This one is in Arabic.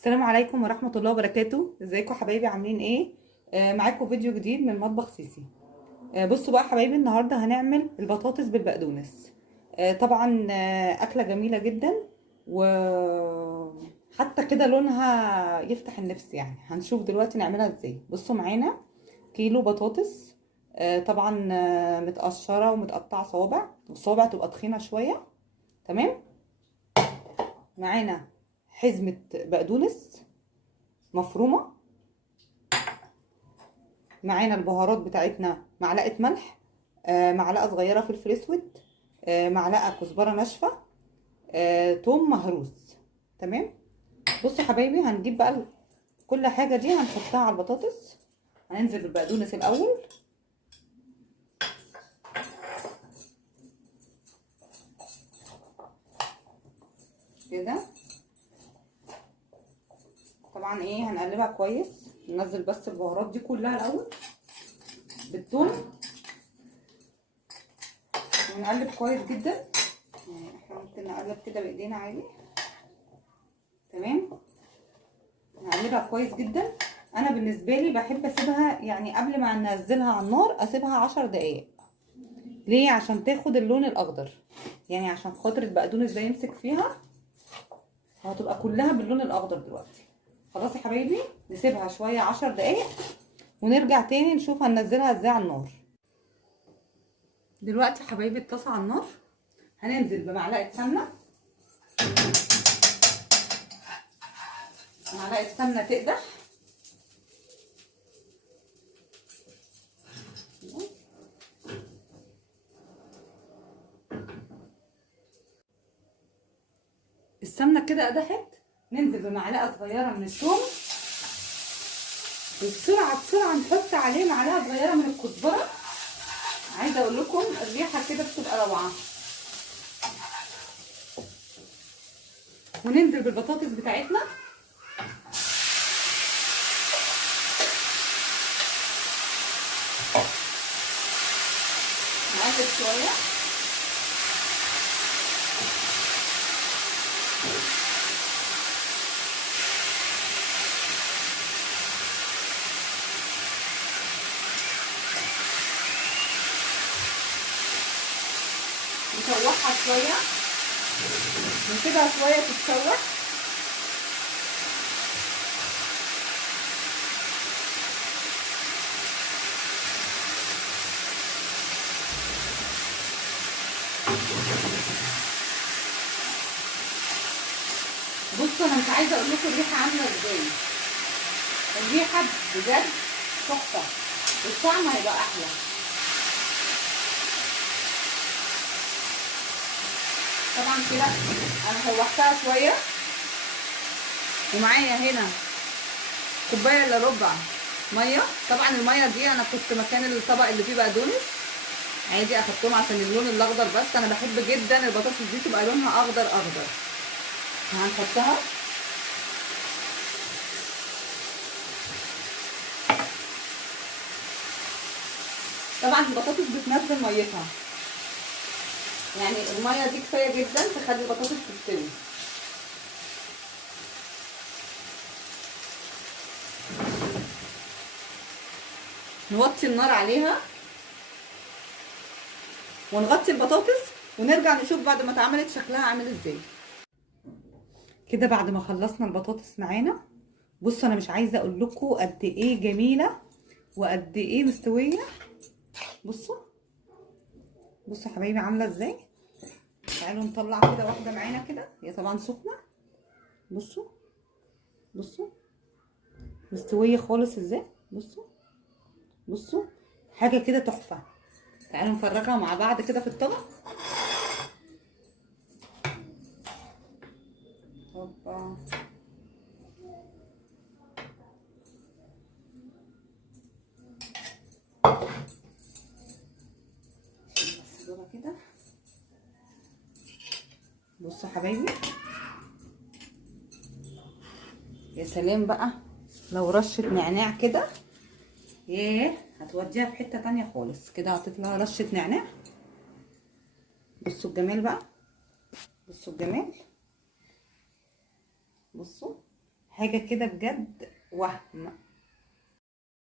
السلام عليكم ورحمة الله وبركاته. ازيكم حبايبي؟ عاملين ايه؟ معاكم فيديو جديد من مطبخ سيسي. بصوا بقى حبايبي، النهاردة هنعمل البطاطس بالبقدونس. طبعا أكلة جميلة جدا، وحتى كده لونها يفتح النفس. يعني هنشوف دلوقتي نعملها ازاي. بصوا معانا كيلو بطاطس، طبعا متقشرة ومتقطعة صوابع، والصوابع تبقى تخينة شوية. تمام. معانا حزمة بقدونس مفرومة. معانا البهارات بتاعتنا: معلقه ملح، معلقه صغيره فلفل اسود، معلقه كزبره ناشفه، توم مهروس. تمام. بصوا حبايبي، هنجيب بقى كل حاجه دي هنحطها على البطاطس. هننزل بالبقدونس الاول كده. طبعا ايه، هنقلبها كويس. ننزل بس البهارات دي كلها الاول بالثوم، ونقلب كويس جدا. يعني احنا ممكن نقلب كده بايدينا عادي. تمام. هقلبها كويس جدا. انا بالنسبه لي بحب اسيبها، يعني قبل ما انزلها على النار اسيبها 10 دقايق. ليه؟ عشان تاخد اللون الاخضر، يعني عشان خاطر البقدونس ده يمسك فيها، وهتبقى كلها باللون الاخضر دلوقتي. خلاص يا حبايبي، نسيبها شويه 10 دقايق ونرجع تاني نشوف هننزلها ازاي على النار. دلوقتي يا حبايبي الطاسه على النار، هننزل بمعلقه سمنه. معلقه سمنه تقدح. السمنه كده قدحت، ننزل بمعلقه صغيره من الثوم، وبسرعه بسرعه نحط عليه معلقه صغيره من الكزبره. عايزه اقول لكم الريحه كده بتبقى روعه. وننزل بالبطاطس بتاعتنا. نقلب شويه. نشوحها شويه، نسيبها شويه تتشوح. بصوا، انا مش عايزه اقول لكم الريحه عامله ازاي. الريحه بجد تحفه، والطعم هيبقى احلى. طبعا كده انا شوحتها شويه، ومعايا هنا كوبايه الا ربع ميه. طبعا الميه دي انا كنت مكان الطبق اللي فيه بقدونس عادي احطهم عشان اللون الاخضر، بس انا بحب جدا البطاطس دي تبقى لونها اخضر اخضر. هنحطها. طبعا البطاطس بتنزل ميتها، يعني الميه دي كفايه جدا تخلي البطاطس تستوي. نوطي النار عليها ونغطي البطاطس، ونرجع نشوف بعد ما اتعملت شكلها عامل ازاي. كده بعد ما خلصنا البطاطس معانا، بصوا انا مش عايزه اقول لكم قد ايه جميله وقد ايه مستويه. بصوا بصوا حبايبي عامله ازاي. تعالوا نطلع كده واحده معانا كده، هي طبعا سخنه. بصوا بصوا مستويه خالص ازاي. بصوا بصوا، حاجه كده تحفه. تعالوا نفرجها مع بعض كده في الطبق. هوبا. بس دول كده. بصوا حبايبي، يا سلام بقى لو رشه نعناع كده، ياه هتوديها في حته تانية خالص. كده هتطلع رشه نعناع. بصوا الجمال بقى، بصوا الجمال. بصوا حاجه كده بجد وهم.